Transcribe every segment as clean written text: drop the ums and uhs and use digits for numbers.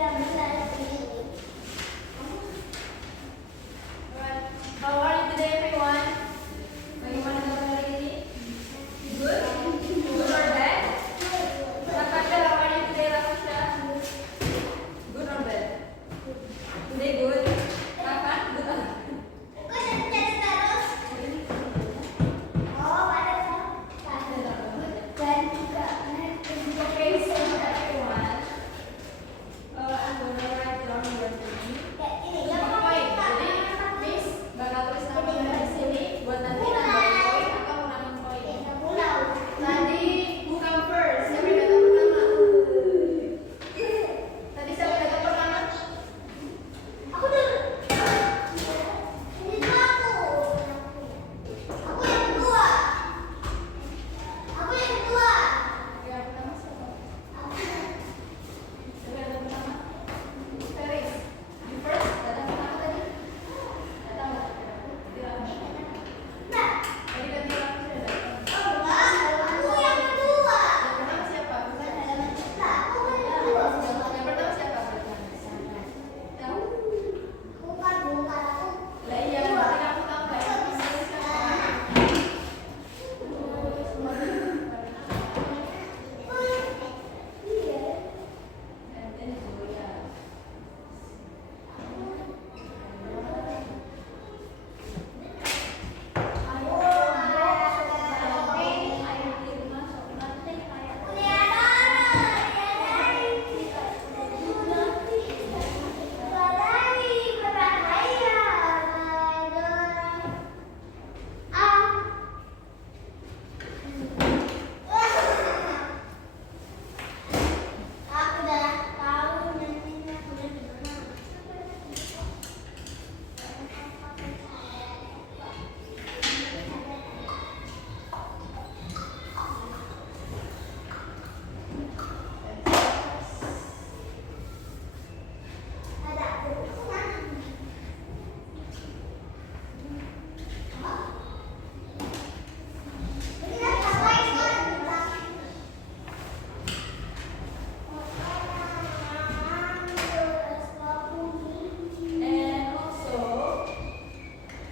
How are you today, everyone? Bagaimana kabar hari ini? Good? Good or bad? Natasha, how are you today, Natasha? Good or bad? Today good? Kapan? Good. Okay, so everyone, I'm gonna write down your name. Jadi, Miss bakal tulis nama di sini buat nanti nambahin poin atau ngurangin poin. Tadi bukan first, siapa yang datang pertama? Tadi siapa yang datang pertama? Aku dulu. Ini tuh aku. Aku yang kedua. Aku yang kedua. Yang pertama siapa? Aku. Siapa yang datang pertama? Feris. You first, datang pertama tadi? Datang nggak? Tidak. Nah, Tadi ganti aku sudah datang. oh enggak. Aku yang kedua. Yang pertama siapa? Nah, aku yang kedua. Yang pertama siapa? Tahu? Bukan aku. Lah iya, berarti kamu tahu nggak yang pertama siapa? Iya. And then Zoya. Aku udah tahu nyanyinya udah gimana. Ada buku mana? Kita ngapain sekarang? And also,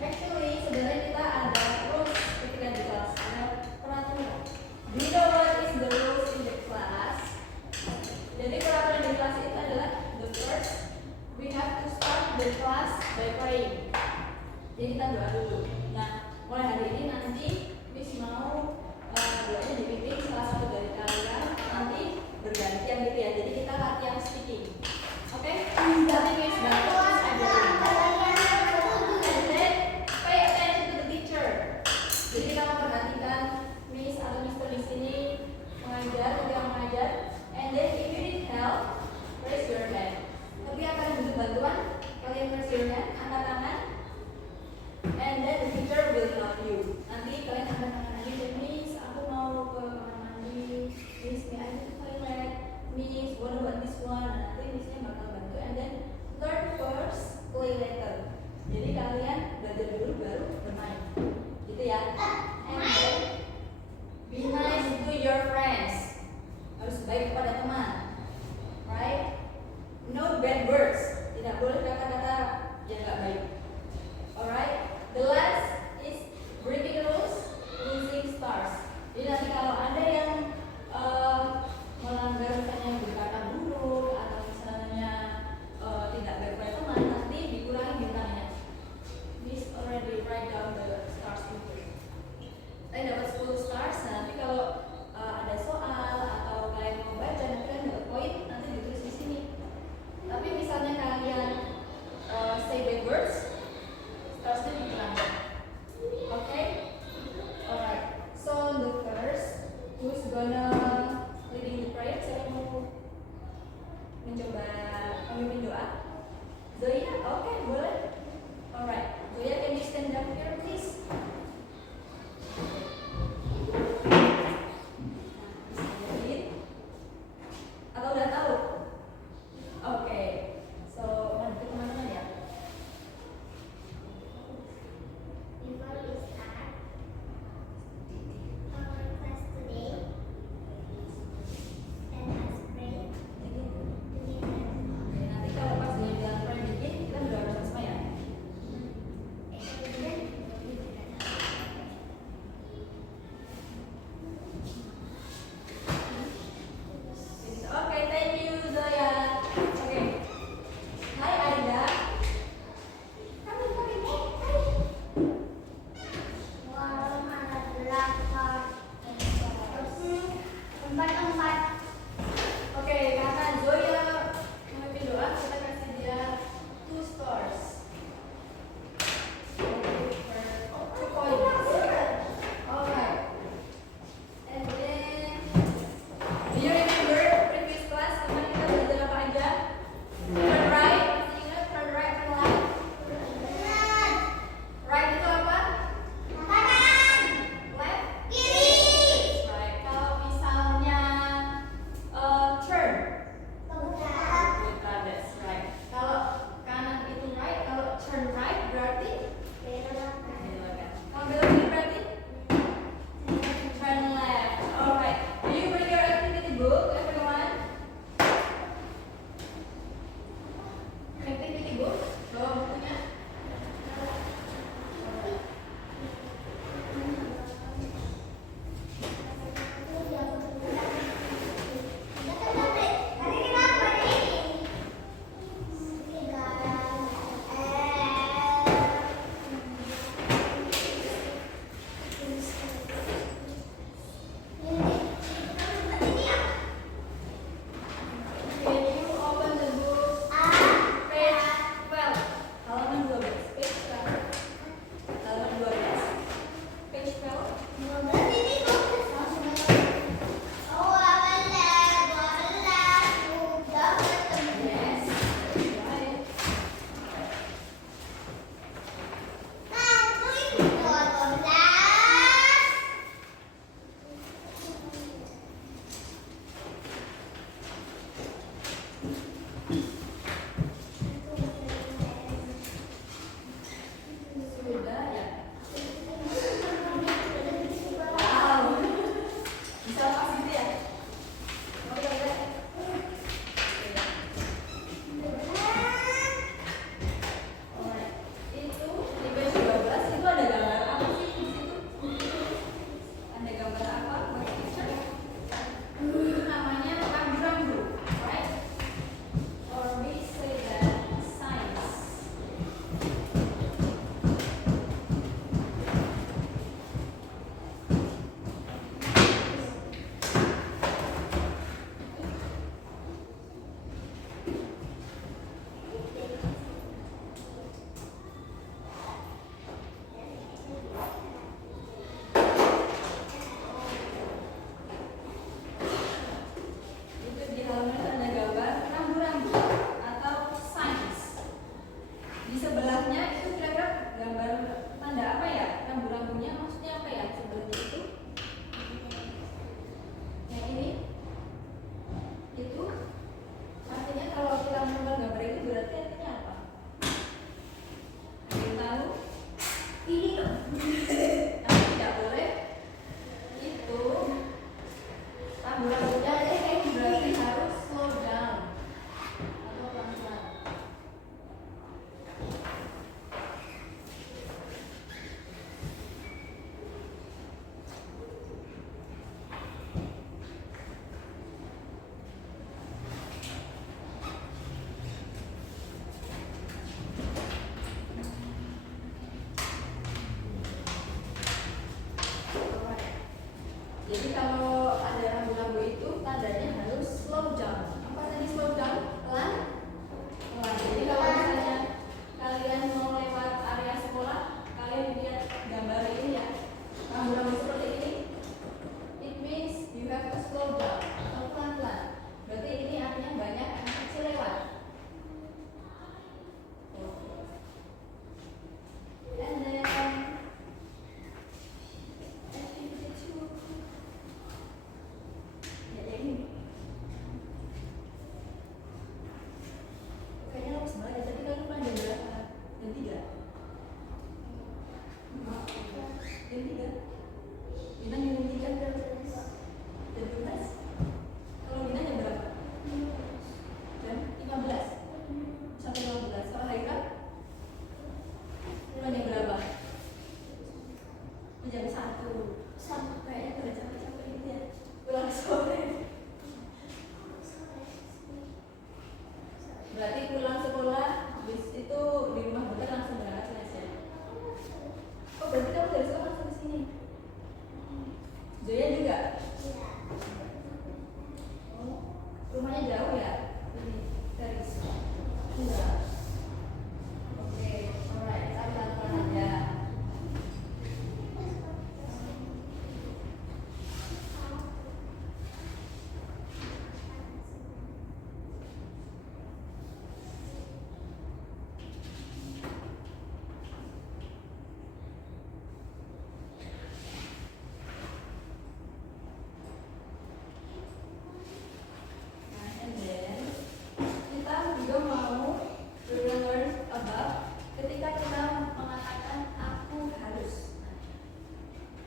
actually sebenarnya kita ada rules ketika di kelas, ada peraturan. Do you know what is the rules in the class? Jadi peraturan di kelas itu adalah the first, we have to start the class by praying. Jadi kita doa dulu. Nah, mulai hari ini nanti Miss mau doanya dipimpin salah satu dari kalian, nanti bergantian gitu ya. Jadi kita latihan speaking. Oke? Nanti Miss bantu Miss ajarin. And then pay attention to the teacher. Jadi kamu perhatikan Miss atau Mister di sini mengajar, ketika mengajar. And then if you need help, raise your hand. Ketika kalian butuh bantuan, kalian raise your hand, angkat tangan. And then the teacher will help you. Nanti kalian angkat tangan lagi, dan Miss, aku mau ke kamar mandi. Miss, may I go to toilet? Miss, what about this one? Nah, nanti Missnya bakal bantu. And then learn first, play later. Jadi kalian belajar dulu baru bermain, gitu ya. And then be nice to your friends. Harus baik kepada teman, right? No bad words. Tidak boleh kata-kata yang nggak baik. Alright. The last is breaking rules, losing stars. Jadi nanti kalau ada yang melanggar misalnya berkata buruk atau misalnya tidak baik kepada teman, nanti dikurangi bintangnya. Miss already write down the stars itu. Saya dapat 10 stars. Nah, nanti kalau ada soal atau kalian mau baca, nanti kalian dapat poin, nanti ditulis di sini. Tapi misalnya kalian say bad words, starsnya dikurangi. Okay? Alright. So the first, who's gonna leading the prayer? Saya mau mencoba memimpin doa. Zoya, oke, boleh. Alright, Zoya, can you stand up here, please? Atau udah tahu? Oke. So, nanti teman-teman ya. Before we start our class today, let us pray together. Enggak. Oke, alright, kita pelan-pelan aja. Nah, and then kita juga mau learn about ketika kita mengatakan aku harus. Nah,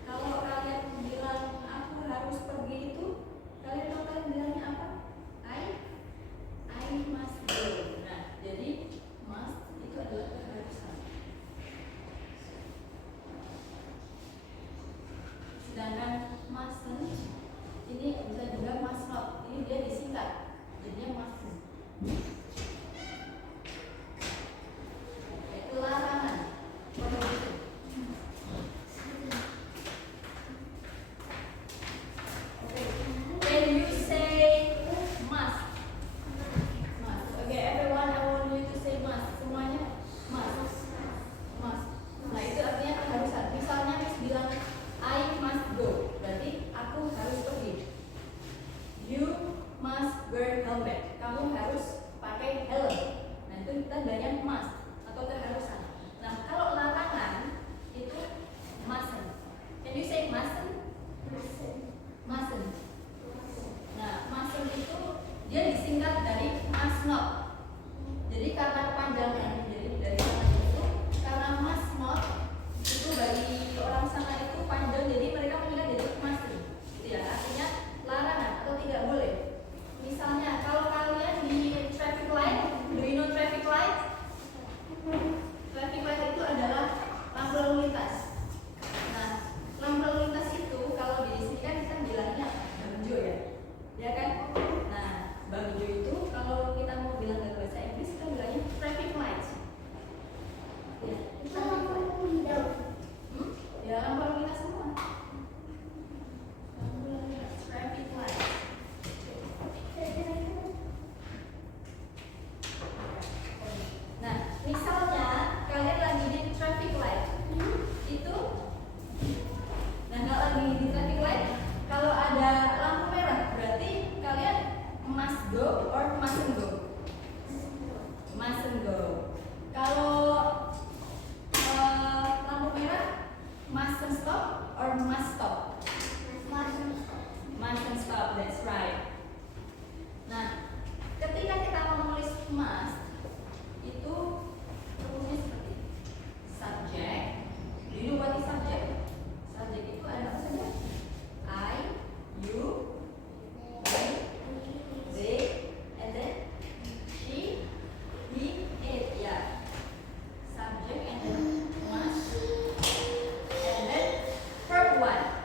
kalau kalian bilang aku harus pergi itu, kalian tahu kalian bilangnya apa? I must go. Nah, jadi must itu adalah keharusan. Sedangkan mustn't ini bisa juga must not. Ini dia disingkat, jadinya mustn't. Itu larangan, prohibition. Okay, can you say must? Must. Okay, everyone, I want you to say must. Semuanya must. Must. Nah, itu artinya keharusan. Misalnya Miss bilang I must go, berarti aku harus pergi. You must wear helmet. Kamu harus pakai helm. Nah, itu kita bilangnya must atau keharusan. Nah, kalau larangan itu mustn't. Can you say mustn't? Mustn't. Nah, mustn't itu dia disingkat dari must not. Jadi karena kepanjangan, jadi dari sana itu karena must not itu bagi orang sana itu panjang, jadi mereka menyingkat jadi mustn't. Gitu ya, artinya larangan atau tidak boleh. Misalnya kalau kalian di traffic light, do you know traffic light? Traffic light itu adalah lampu lalu lintas. Nah, lampu lalu lintas itu kalau di sini kan kita bilangnya bangjo ya, ya kan? Nah, bangjo itu kalau kita mau bilang dalam bahasa Inggris kita bilangnya traffic light. Ya, itu traffic light. Ya, lampu lalu lintas semua. Lampu lalu lintas, traffic light. Nah, misalnya kalian lagi di traffic light, itu, nah kalau lagi di traffic light, kalau ada lampu merah, berarti kalian must go or mustn't go? Mustn't go. Kalau lampu merah, mustn't stop or must stop? Mustn't stop, that's right. Nah, ketika kita mau menulis must, itu rumusnya seperti ini. Subject. Do you know what is subject? Subject itu ada apa saja? I, you, we, they, and then she, he, it. Ya. Subject and then must, and then verb one.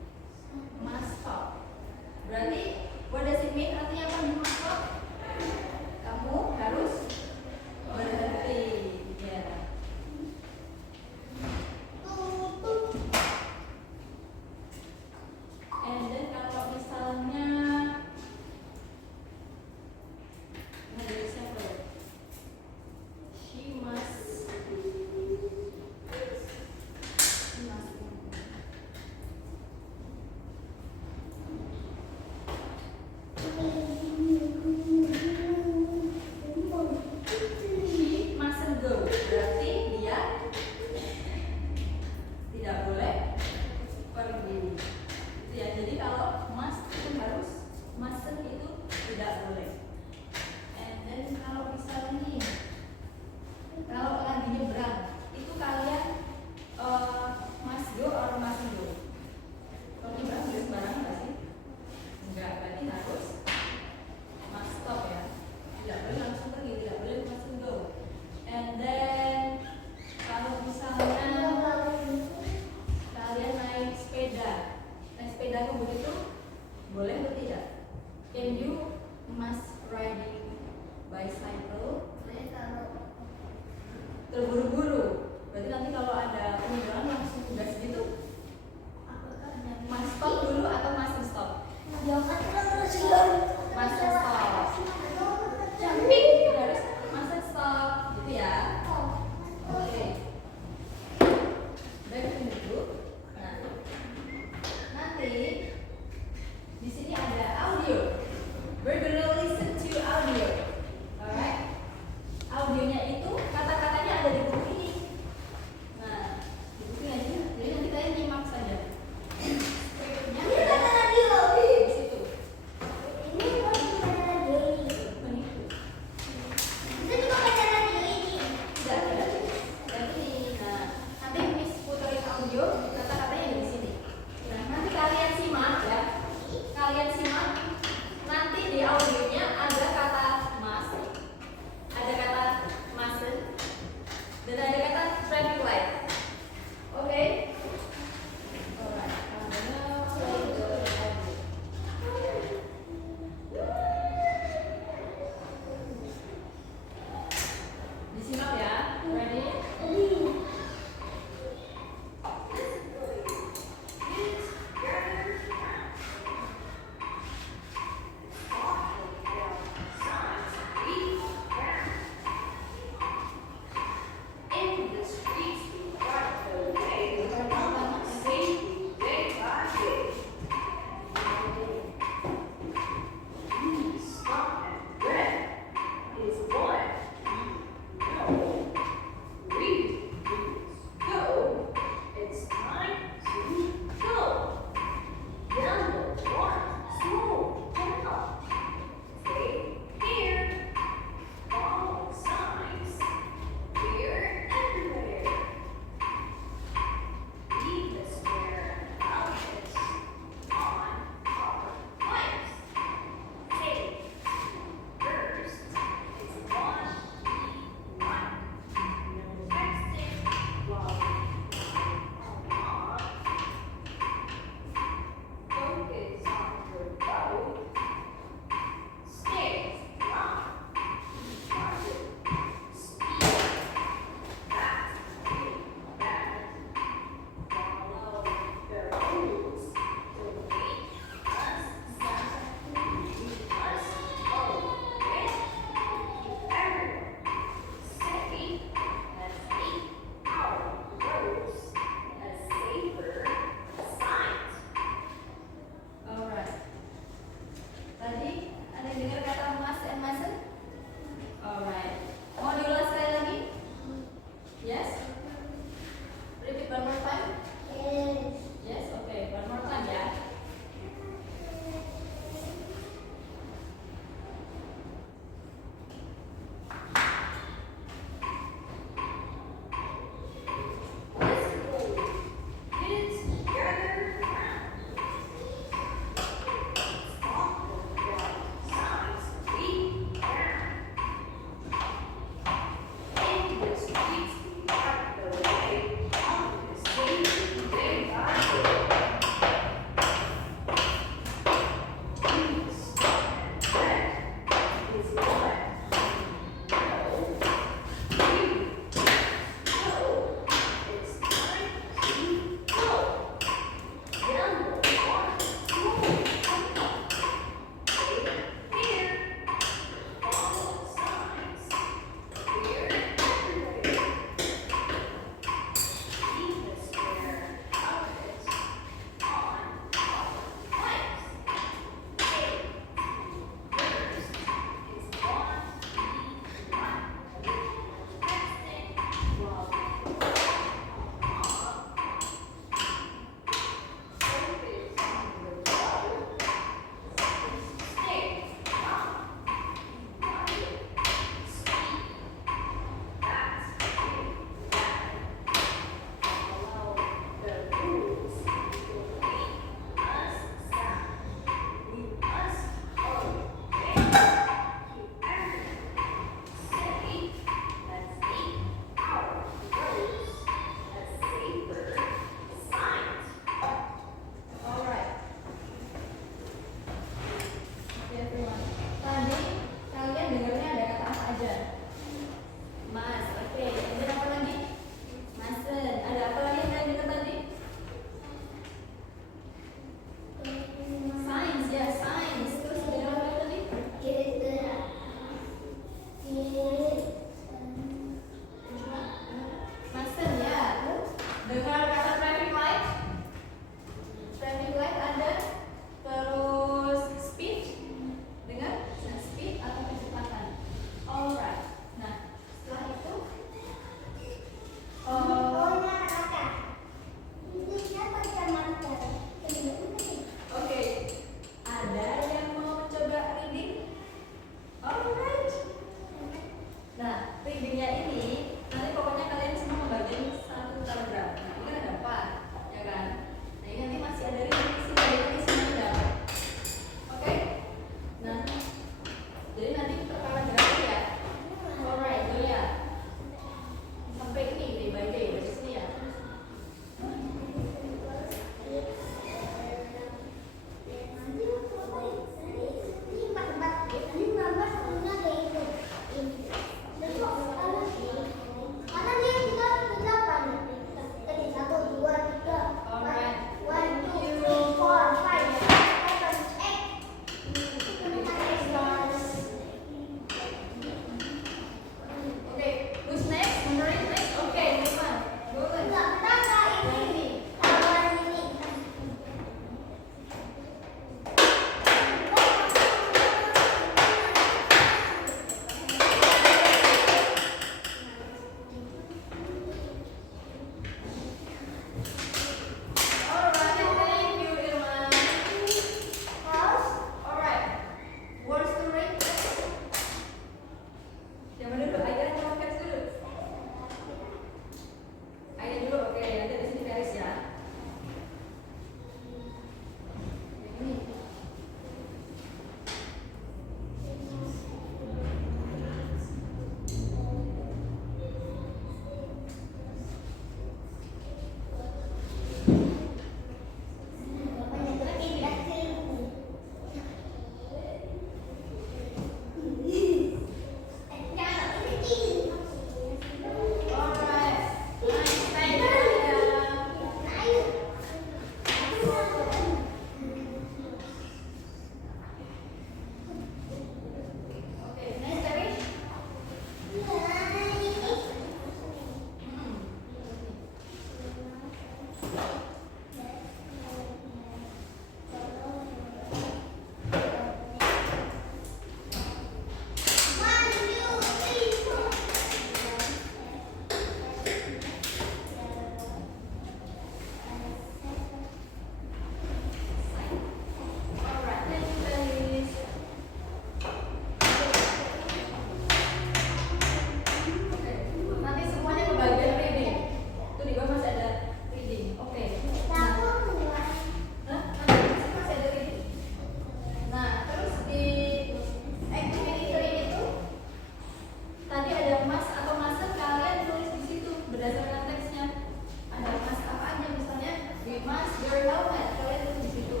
your helmet. Kalian tulis di situ.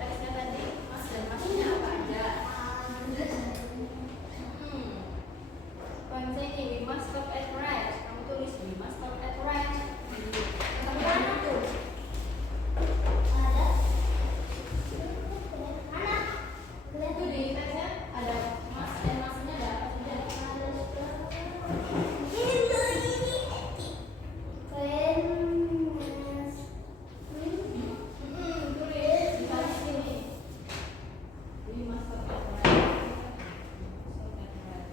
Teksnya tadi, mas dan masnya apa aja? Continue, we must stop at right. Kamu tulis we must stop at right. Kamu mana tuh? Ada. Mana? Itu di teksnya ada mas dan masnya ada apa saja? Ini tuh ini. Keren. Tulis di balik sini. We must stop at right. Stop at right.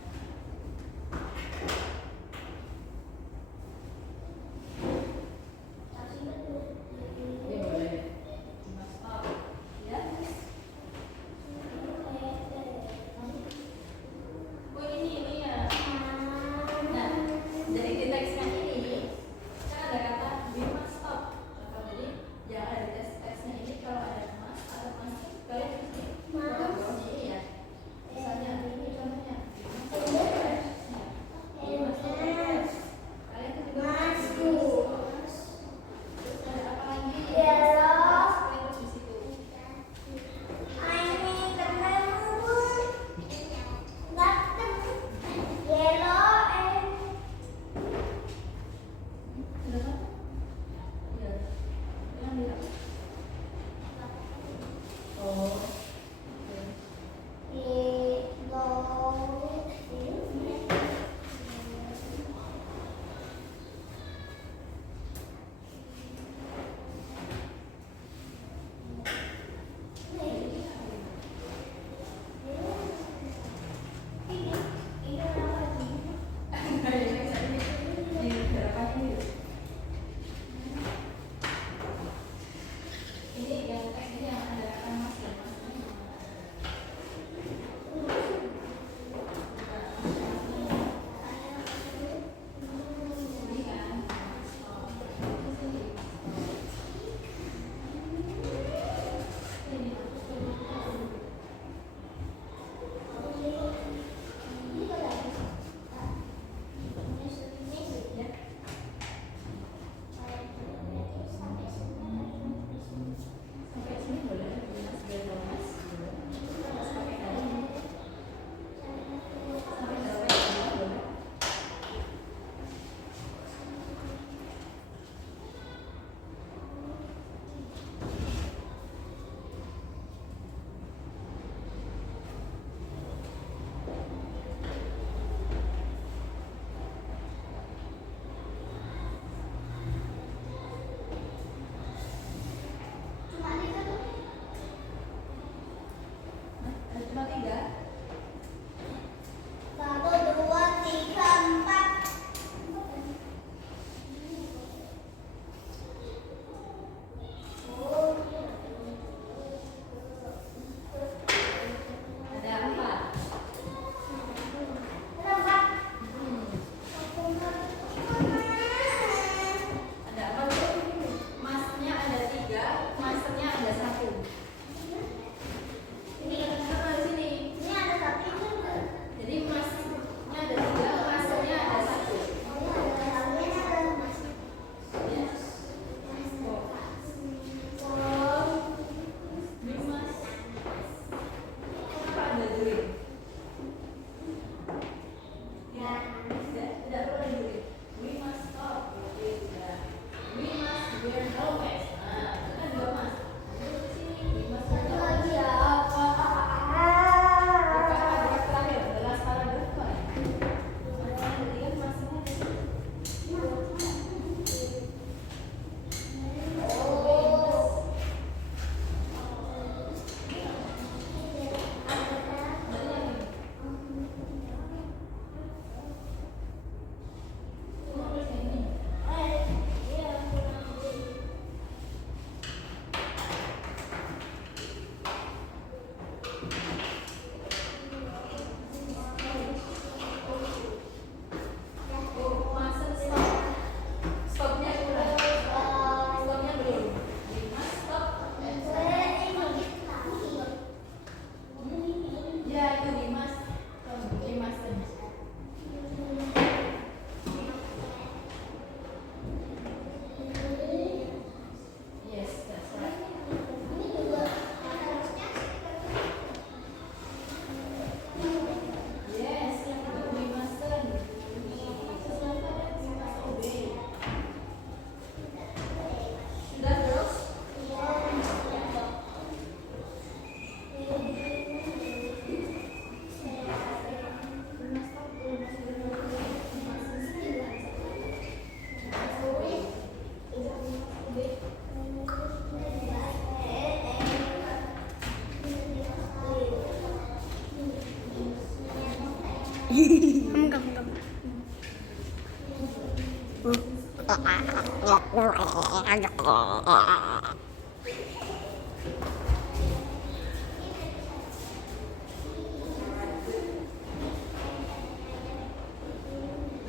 Kamu.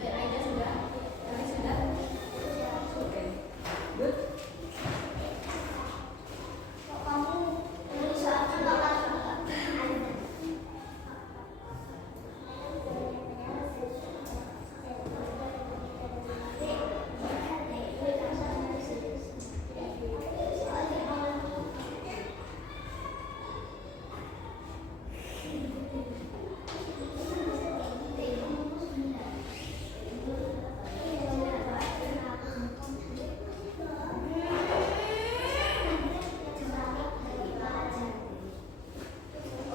Aida sudah? Kami sudah? Oke. Good. Kamu bisa apa?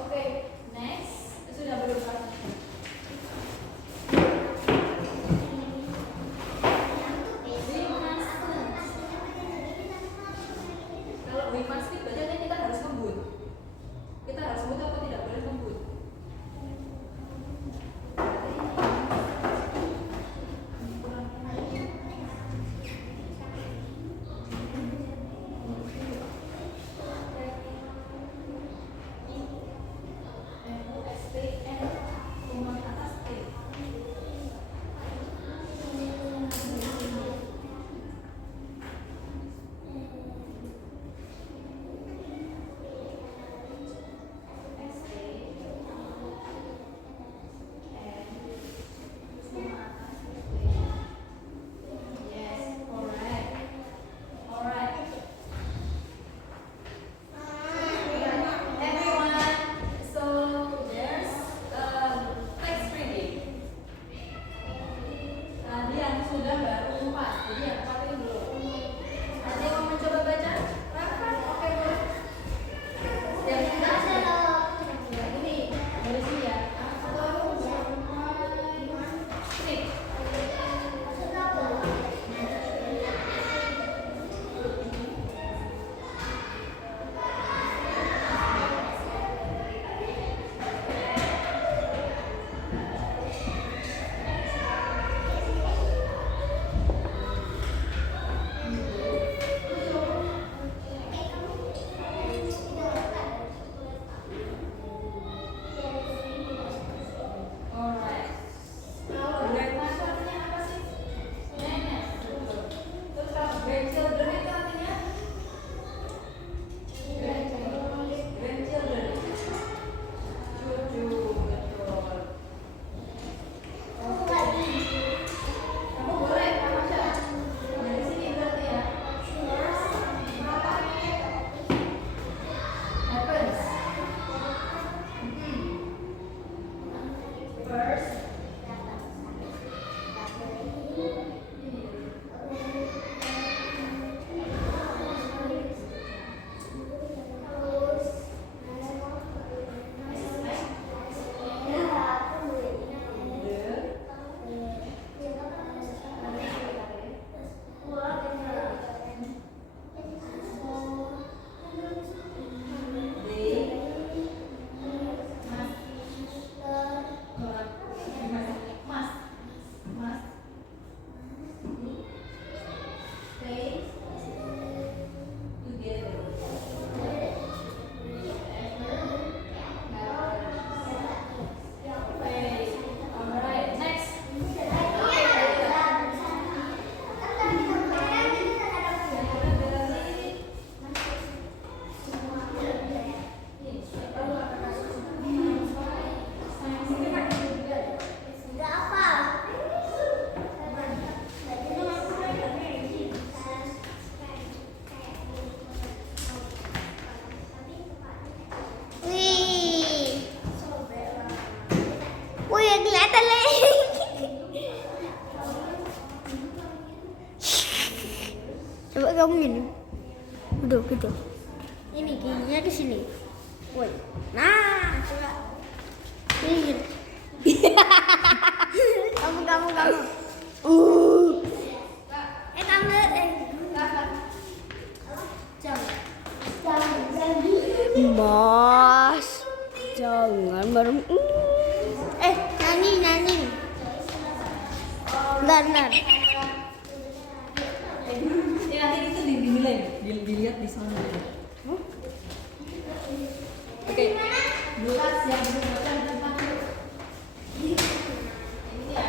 Oke, next. Sudah belum, Pak? Kalau we must speak berarti kita harus ngebut. Kita harus ngebut atau tidak boleh ngebut? MUSTN rumah atas T. Yes, alright. Alright. Everyone, so there's text reading. Tadi yang sudah baru 4, jadi yang 4 ini belum. Ada yang mau mencoba baca? Rafa? Oke, boleh. Yang ini ya, ini dari sini ya. Sini. Alright. Grandmother artinya apa sih? Nenek. Terus kalau grandchildren itu artinya? Grandchildren. Cucu, betul. Kamu boleh, kamu aja. Dari sini berarti ya. Happens. First. Wih, kelihatan leh. Coba kamu gini. Udah gitu. Ini giginya di sini. Woi. Nah, coba. Ini. Kamu. Kamu. Mas, jangan bareng. Nyanyi. benar. Ya nanti itu dinilai, dilihat di sana. Oke, gelas yang digunakan tentang ini ya.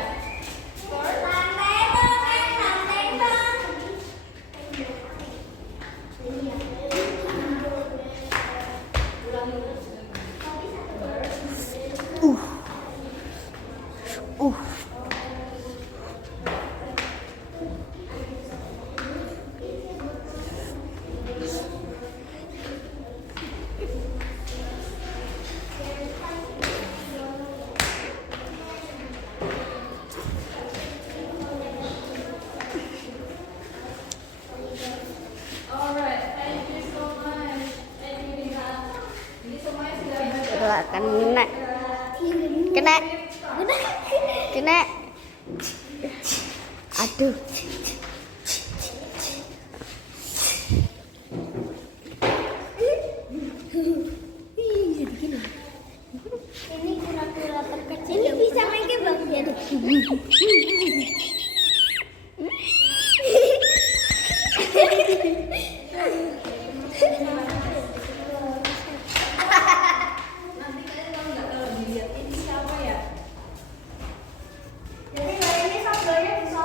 Alright, thank you so much. Thank you, Nina. Ini semuanya sudah baca. Kena. Kena. Kena. Aduh. Ini kura-kura terkecil. Ini bisa main game belum? Ya deh. Nanti kalian kalau nggak tahu dilihat ini siapa ya? Jadi ini sambalnya bisa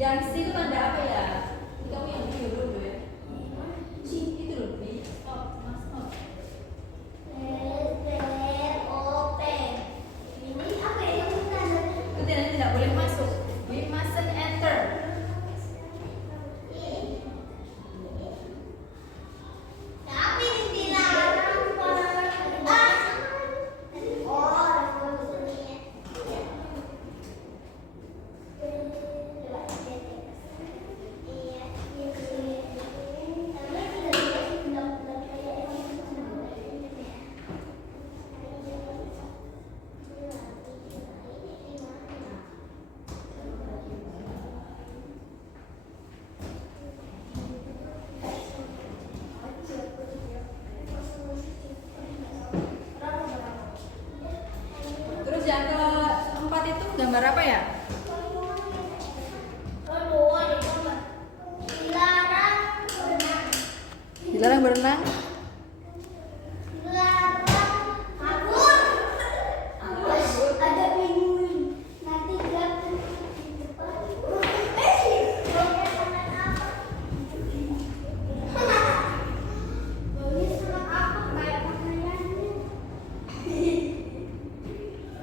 Yang C itu tanda apa ya? Ini kamu yang B dulu ya. C itu loh B. Stop, mas stop. Ini apa ya yang tanda? Itu tidak boleh masuk. We mustn't enter. Tapi dilarang Terus yang keempat itu gambar apa ya? Dilarang berenang. Ada penguin. Nanti jatuh di depan. Baunya serem apa kayak makanannya?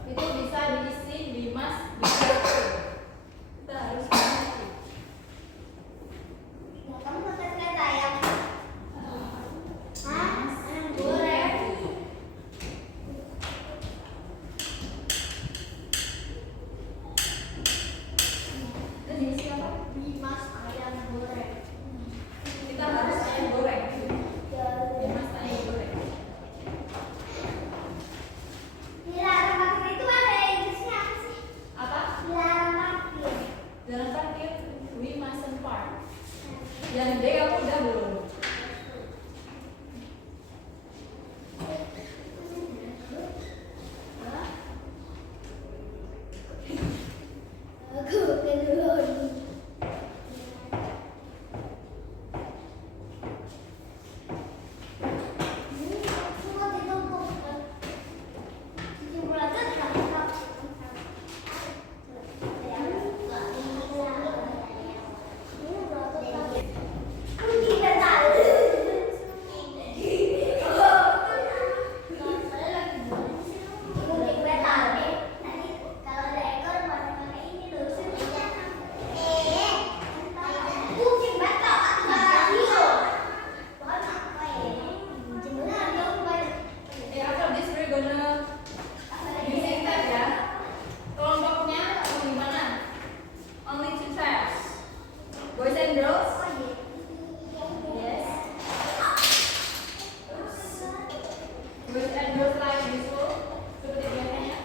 Itu bisa diisi di mas, bisa. Kita harus mengerti. Kamu makan kata ayam? Hah? Ayam goreng. Itu diisi apa? Dimas ayam goreng. Kita harus ayam goreng. Mas ayam goreng. Dilarang parkir itu ada Inggrisnya apa sih? Apa? Dilarang parkir. Dalam parkir, we mustn't park. Yang D kamu udah belum? Hah? Aku keduluan. Semua ditumpuk. 17 kan? Aku tidak tahu. Gunting metal nih. Nanti kalau ada ekor pakai ini loh. Gunting metal hero. Bukan apa ya? Benar dong banyak. After this we're gonna using that ya. Kelompoknya gimana? Only two types. Boys and girls. Yes. Boys and girls like usual. Seperti biasanya.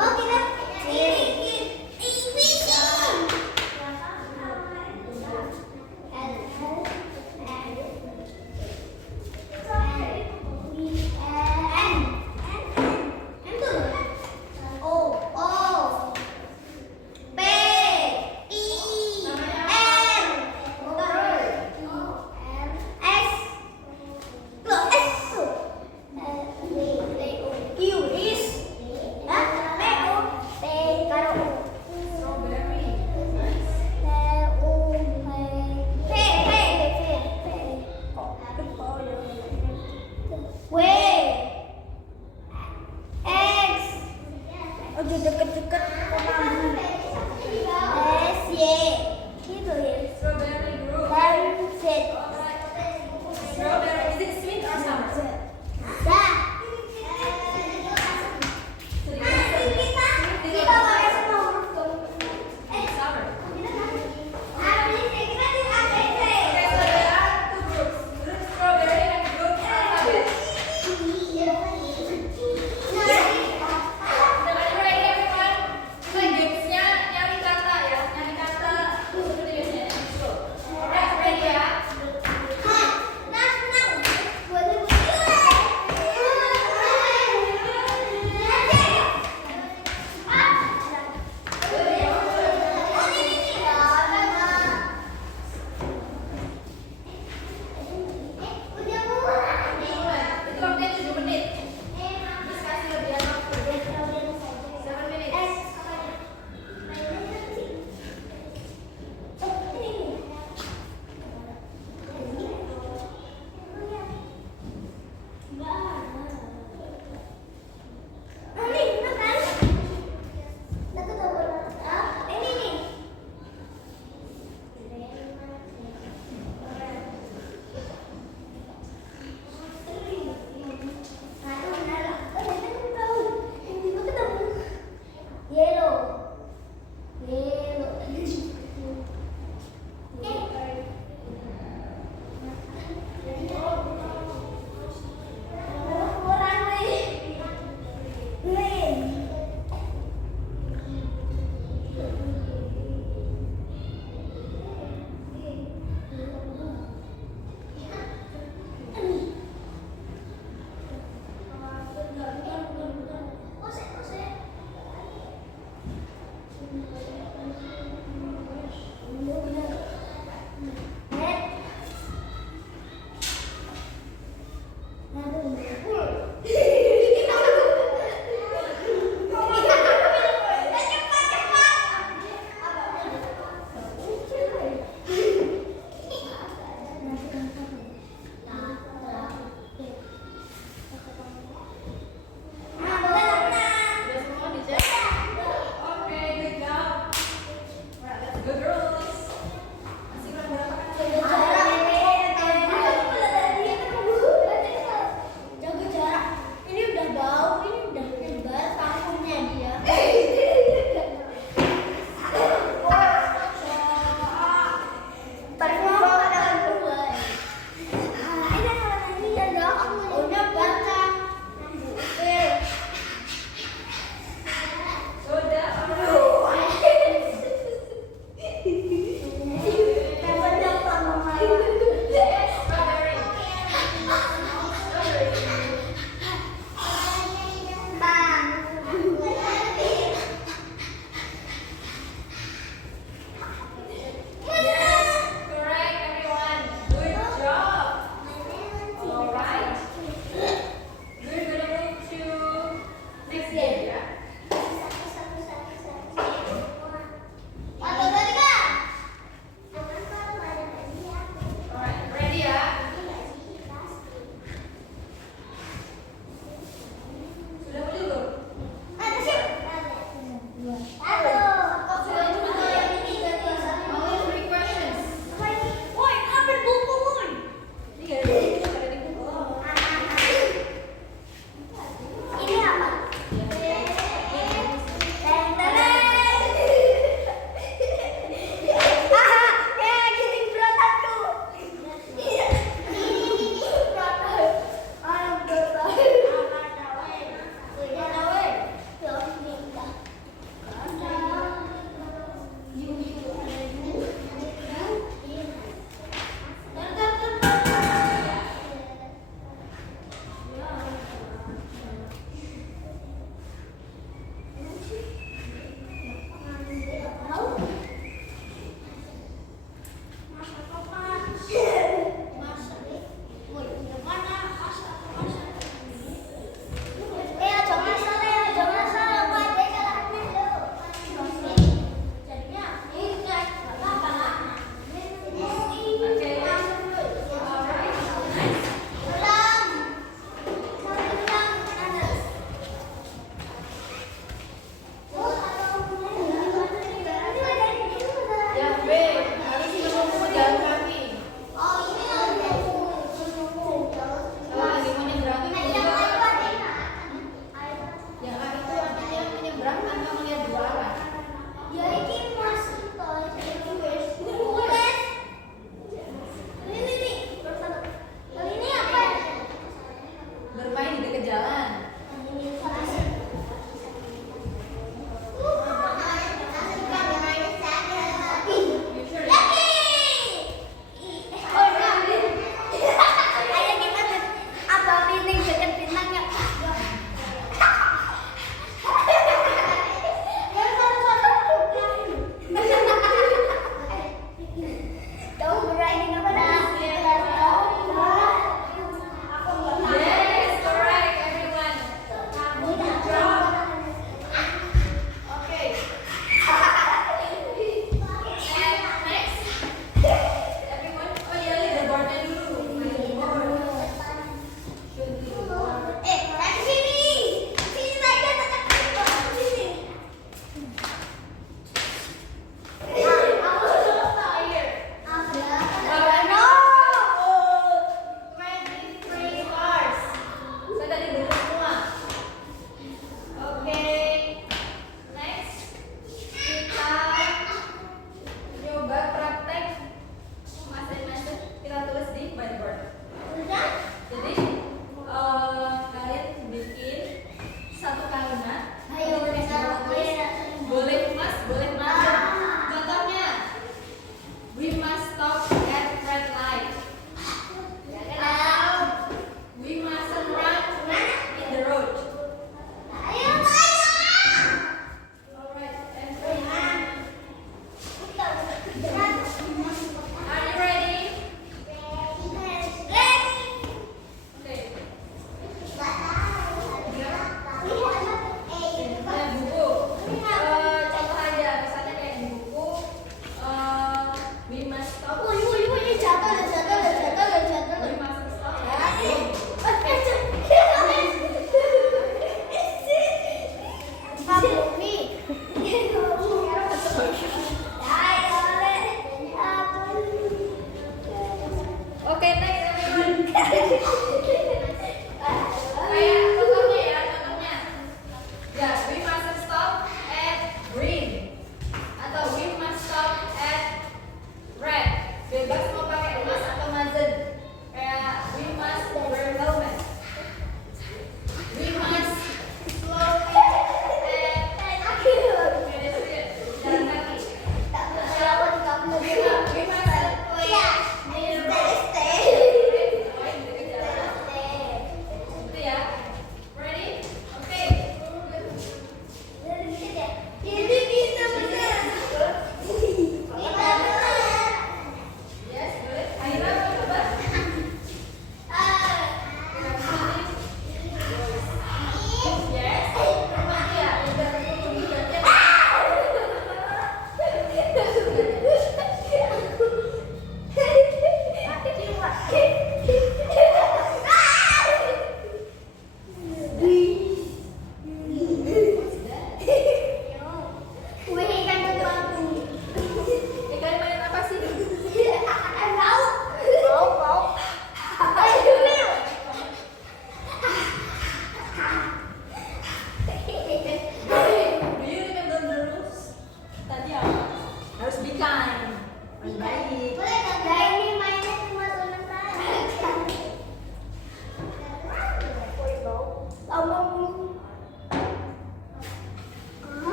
Oh, kita ini. Strawberry. Udah deket-deket S, Y gitu ya. Strawberry group. Z. Strawberry. Is it sweet or sour? Dah. Kita pakai semua huruf dong. Sour. Kita Okay, so there are two groups. Group strawberry and group alphabet. So are you ready, everyone?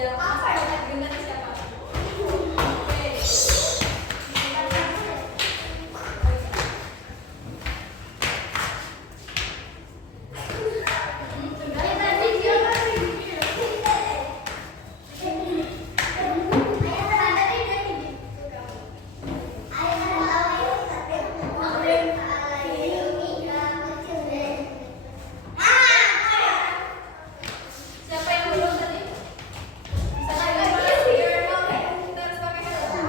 Ya, masuk dengan siapa? Oke. Siapa yang belum tadi? Sana gambar here. Kita harus pakai helm.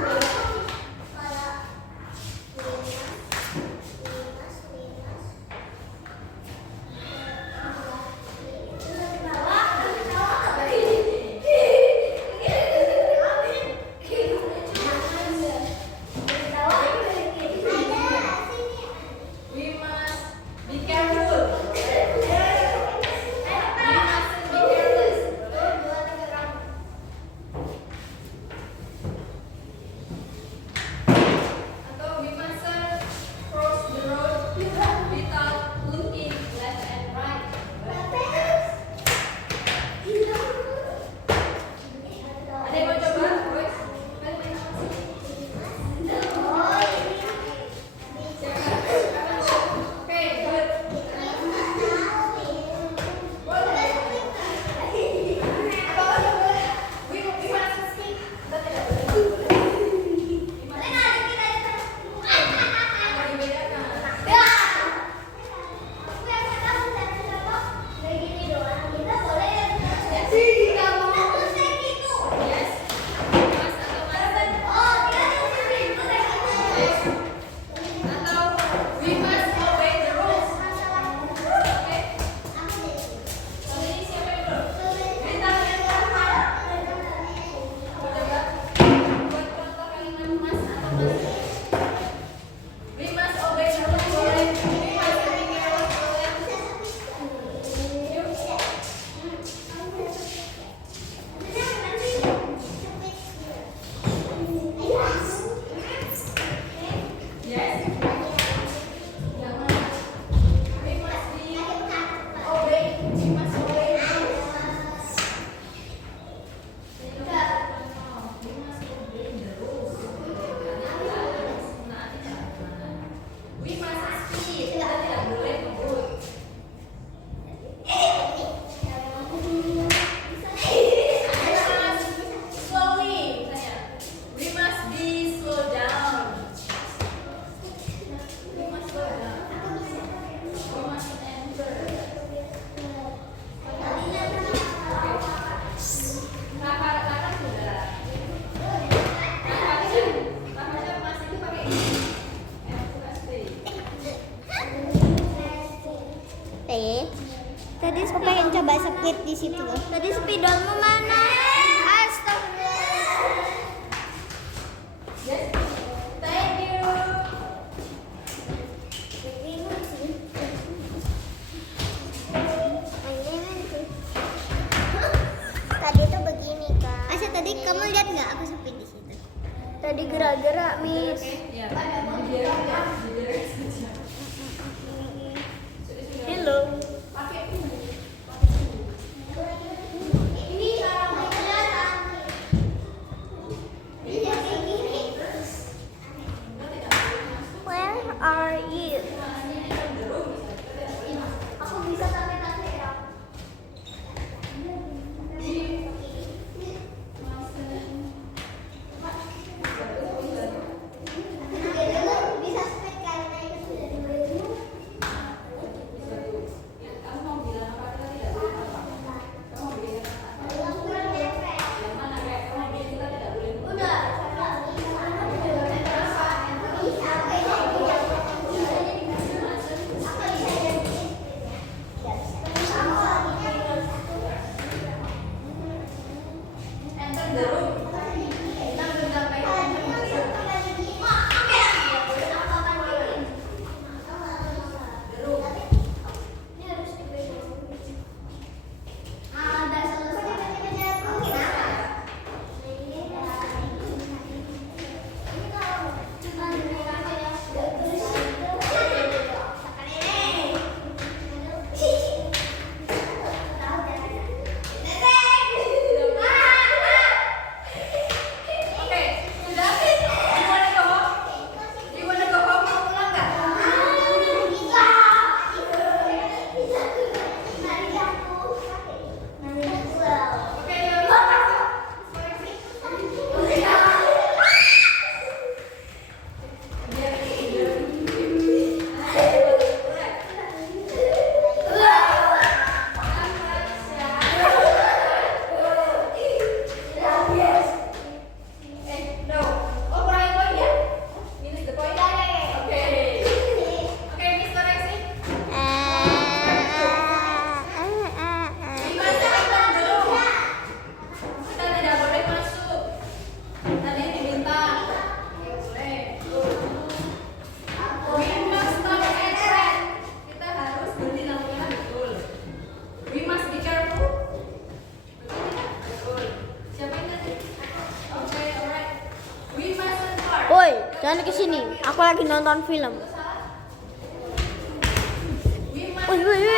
We must be careful. We mustn't be careless. Atau we mustn't cross the road without looking left and right. Ada yang mau coba, boys? Kalian main apa sih? Siapa? Oke, good. We mustn't speak. Kita tidak boleh. Mau dibedakan. Yes. Mas atau mas? Atau we must obey the rules. Oke. Kali ini siapa yang belum? Bintang yang pertama. Coba buat contoh kalimat mas atau mas. We must obey the rules. Boleh. We must be careful. Boleh. Yuk. Yes. Jangan. We must be obey. We must obey the rules. We must obey the rules. We must speed. Kita tidak boleh ngebut. Slowly, misalnya. We must be slow down. We must slow down. We must enter. Kakak sudah. Kakaknya mas itu pakai ini. MUSD. Tadi aku pengen coba split di situ. Tadi spidolmu mana? Astagfirullah. Yes. Thank you. Tadi tuh begini kan. Asya tadi kamu lihat nggak aku split di situ? Tadi gerak-gerak, Miss. Ya, mau biar saja. Hello. Pakai ini. Ini cara kelihatan. Where are you? Aku bisa sampai tadi ya. Bisa split karena itu sudah dulu. Jangan ke sini. Aku lagi nonton film. Wih, wih, wih.